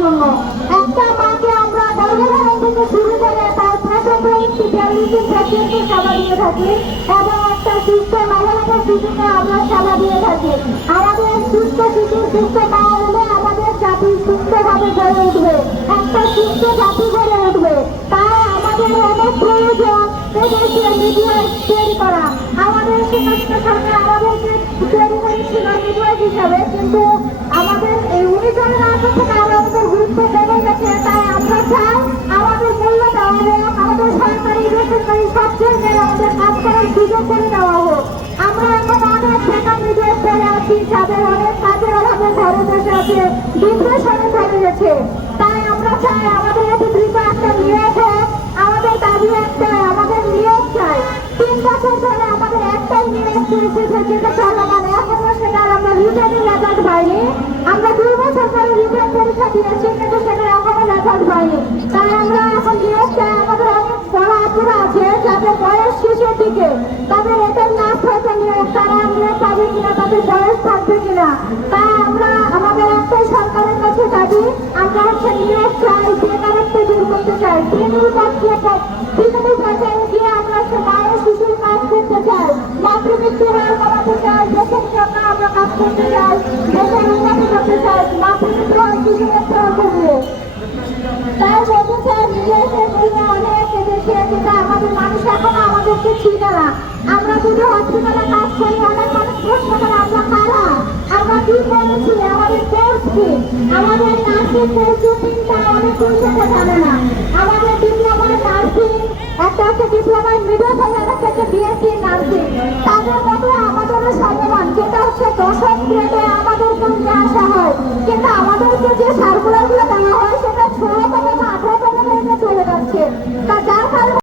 জন্য। একটা মাকে আমরা গর্ভধারণ থেকে শুরু করে তার প্রথম প্রযুক্তি বিয়াল্লিশের পর্যন্ত সেবা দিয়ে থাকি এবং একটা সুস্থ নবজাতক শিশুকে আমরা সেবা দিয়ে থাকি। আমাদের সুস্থ শিশুর সুস্থ মা হলে আমাদের জাতি সুস্থভাবে গড়ে উঠবে। একটা সুস্থ জাতি গড়ে উঠবে। তাই আমাদের অনেক প্রয়োজন এদেশে মিডিয়া তৈরি করা। আমাদের সরকার আমাদেরকে তৈরি করেছিল মিডিয়া হিসাবে, কিন্তু বেসরকারি সব আমাদের কাজ করার সুযোগ করে দেওয়া হোক। আমরা এখন অনেক মিডিয়া ছেড়ে আছি, যাদের অনেক কাজের অভাবে ঘরে বসে আছে ডিপ্রেশনে চলে গেছে। তাই আমরা চাই আমাদের এত দ্রুত একটা নিয়োগ হোক। আমাদের দাবি একটাই, আমাদের নিয়োগ চাই। তিন বছর ধরে আমাদের একটাই নিয়োগ চলছে যেটা চলমান, এখনও সেটা আমরা রিটার্নের রেজাল্ট পাইনি। আমরা দুই বছর পরে রিটার্ন পরীক্ষা দিয়েছি শিশুর দিকে তাদের লাস্ট হয়তো নিয়োগ তারা নিয়োগ পাবে কিনা, তাদের বয়স থাকবে কিনা তাই আমরা আমাদের একটাই সরকারের কাছে দাবি, আমরা হচ্ছে নিয়োগ চাই বেকারত্ব দূর করতে চাই। তৃণমূল তৃণমূল পর্যায়ে গিয়ে আমরা হচ্ছে মায়ের শিশুর কাজ করতে চাই, মাতৃমৃত্যু হার কমাতে চাই, দেশের জন্য আমরা কাজ করতে চাই, দেশের উন্নতি করতে চাই, মাতৃমৃত্যু হার শিশু মৃত্যু হার তাই বলতে চাই বলতে অনেক এদেশে যেটা আমাদেরকে চিনে না আমরা যদি হসপিটালে কাজ করি অনেক মানুষ প্রশ্ন করে আমরা কারা? আমরা কি করেছি আমাদের কোর্স কি? আমাদের নার্সিং কোর্সটা অনেক সেটা জানে না। আমাদের আমাদেরকে যে